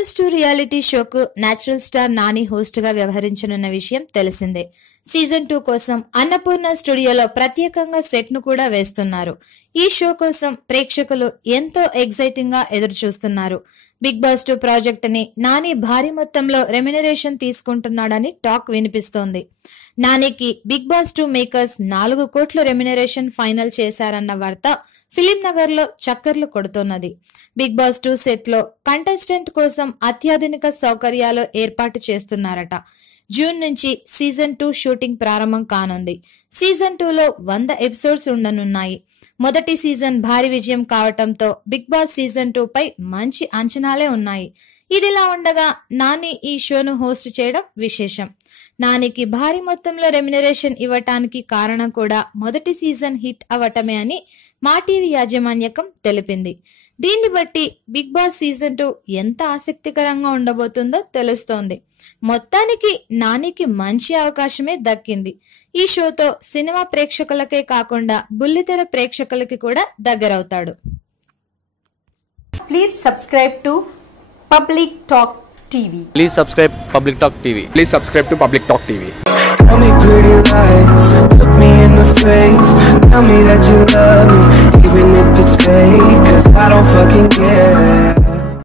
Boss 2 reality షోకు natural star Nani host గా వ్యవహరించనున్న విషయం తెలిసిందే. సీజన్ 2 కోసం అన్నపూర్ణ స్టూడియోలో ప్రత్యేకంగా సెట్ ను కూడా వేస్తున్నారు. ఈ షో కోసం ప్రేక్షకులు ఎంతో ఎక్సైటింగ్ గా ఎదురు చూస్తున్నారు. బిగ్ బాస్ 2 ప్రాజెక్ట్ ని నాని భారీ మొత్తంలో రెమ్యునరేషన్ తీసుకుంటున్నాడని టాక్ వినిపిస్తోంది. నానికి బిగ్ బాస్ 2 మేకర్స్ 4 కోట్ల రెమ్యునరేషన్ ఫైనల్ చేశారన్న వార్త ఫిలిం నగర్ లో చక్కర్లు కొడుతున్నది. బిగ్ బాస్ 2 సెట్ లో కంటెస్టెంట్ కోసం అత్యాధునిక సౌకర్యాలు ఏర్పాటు చేస్తున్నారట. జూన్ నుంచి సీజన్ 2 షూటింగ్ ప్రారంభం కానుంది. సీజన్ 2 లో 100 ఎపిసోడ్స్ ఉండనున్నాయి. మొదటి సీజన్ భారీ విజయం కావటంతో బిగ్ బాస్ సీజన్ 2 పై మంచి అంచనాలే ఉన్నాయి. ఇదిలా ఉండగా నాని ఈ షోను హోస్ట్ చేయడం విశేషం. నానికి భారీ మొత్తంలో రెమ్యునరేషన్ ఇవ్వటానికి కారణం కూడా మొదటి సీజన్ హిట్ అవటమే అని మా టీవీ యాజమాన్యకం తెలిపింది. దీన్ని బట్టి బిగ్ బాస్ సీజన్ 2 ఎంత ఆసక్తికరంగా ఉండబోతుందో తెలుస్తోంది. మొత్తానికి నానికి మంచి అవకాశమే దక్కింది. ఈ షోతో సినిమా ప్రేక్షకులకే కాకుండా బుల్లితెర ప్రేక్షకులకి కూడా దగ్గరవుతాడు. Please subscribe to Public Talk TV. Please subscribe Public Talk TV. Please subscribe to Public Talk TV. Tell me pretty lies, look me in the face. Tell me that you love me, even if it's fake, 'cause I don't fucking care.